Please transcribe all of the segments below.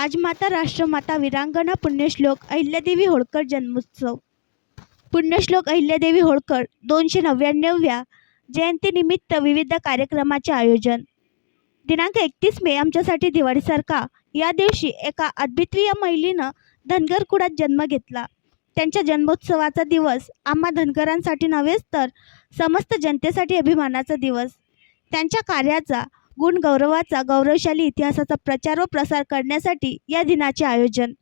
राजमाता राष्ट्रमाता वीरांगना पुण्यश्लोक अहिल्यादेवी होळकर जन्मोत्सव. पुण्यश्लोक अहिल्यादेवी होळकर 299व्या जयंतीनिमित्त विविध कार्यक्रमाचे आयोजन. दिनांक 31 मे आमच्यासाठी दिवाळीसारखा. या दिवशी एका अद्वितीय महिलेनं धनगर कुळात जन्म घेतला. त्यांच्या जन्मोत्सवाचा दिवस आम्हा धनगरांसाठी नव्हेच तर समस्त जनतेसाठी अभिमानाचा दिवस. त्यांच्या कार्याचा, गुण गौरवाचा, गौरवशाली इतिहासाचा प्रचार व प्रसार करण्यासाठी या दिनाचे आयोजन.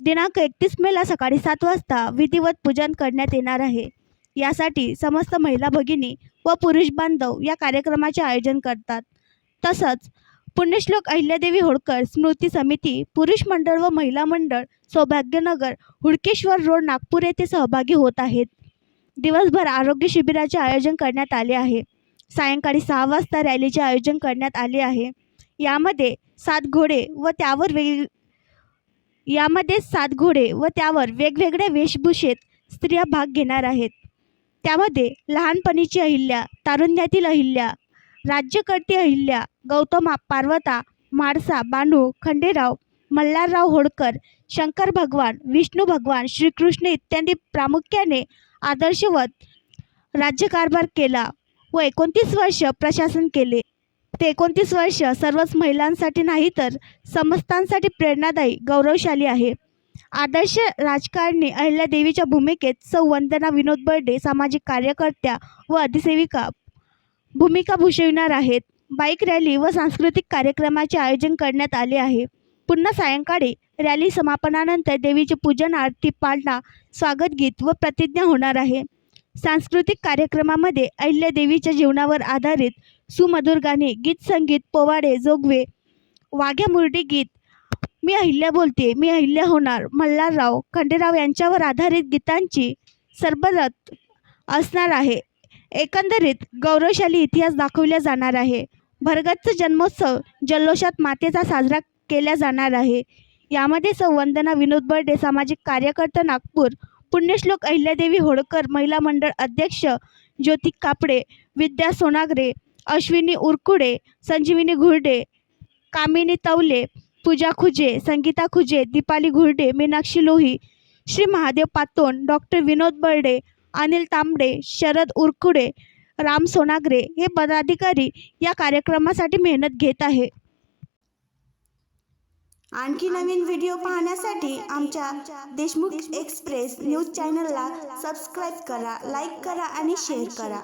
दिनांक 31 मेला सकाळी 7 वाजता विधिवत पूजन करण्यात येणार आहे. यासाठी समस्त महिला भगिनी व पुरुष बांधव या कार्यक्रमाचे आयोजन करतात. तसंच पुण्यश्लोक अहिल्यादेवी होळकर स्मृती समिती, पुरुष मंडळ व महिला मंडळ सौभाग्यनगर, हुडकेश्वर रोड, नागपूर येथे सहभागी होत आहेत. दिवसभर आरोग्य शिबिराचे आयोजन करण्यात आले आहे. सायंकाळी 6 वाजता रॅलीचे आयोजन करण्यात आले आहे. यामध्ये 7 घोडे व त्यावर वेगवेगळ्या वेशभूषेत स्त्रिया भाग घेणार आहेत. त्यामध्ये लहानपणीची अहिल्या, तारुण्यातील अहिल्या, राज्यकर्ती अहिल्या, गौतमा, पार्वता, म्हाळसा, बानू, खंडेराव, मल्हारराव होळकर, शंकर भगवान, विष्णू भगवान, श्रीकृष्ण इत्यादी प्रामुख्याने आदर्शवत राज्यकारभार केला व 29 वर्ष प्रशासन केले. ते 29 वर्ष सर्वच महिलांसाठी नाही तर समस्तांसाठी प्रेरणादायी, गौरवशाली आहे. आदर्श राजकारणी अहिल्यादेवीच्या भूमिकेत सौ वंदना विनोद बर्डे सामाजिक कार्यकर्त्या व अधिसेविका भूमिका भूषविणार आहेत. बाईक रॅली व सांस्कृतिक कार्यक्रमाचे आयोजन करण्यात आले आहे. पुन्हा सायंकाळी रॅली समापनानंतर देवीचे पूजन, आरती, पालना, स्वागतगीत व प्रतिज्ञा होणार आहे. सांस्कृतिक कार्यक्रमामध्ये अहिल्यादेवीच्या जीवनावर आधारित सुमधुर गाणे, गीत संगीत, पोवाडे, जोगवे, वाघ्या मुरळी गीत, मी अहिल्या बोलते, मी अहिल्या होणार, मल्हारराव, खंडेराव यांच्यावर आधारित गीतांची सरबत असणार आहे. एकंदरीत गौरवशाली इतिहास दाखवला जाणार आहे. भरगच्च जन्मोत्सव जल्लोषात मातेचा साजरा केला जाणार आहे. यामध्ये सौ वंदना विनोद बर्डे सामाजिक कार्यकर्ता नागपूर, पुण्यश्लोक अहिल्यादेवी होळकर महिला मंडळ अध्यक्ष ज्योती कापडे, विद्या सोनागरे, अश्विनी उरकुडे, संजीवनी घुर्डे, कामिनी तवले, पूजा खुजे, संगीता खुजे, दीपाली घुर्डे, मीनाक्षी लोही, श्री महादेव पातोन, डॉक्टर विनोद बर्डे, अनिल तांबडे, शरद उरकुडे, राम सोनागरे हे पदाधिकारी या कार्यक्रमासाठी मेहनत घेत आहे. आणखी नवीन व्हिडिओ पाहण्यासाठी आमच्या देशमुख एक्सप्रेस न्यूज चॅनलला सबस्क्राईब करा, लाईक करा आणि शेअर करा.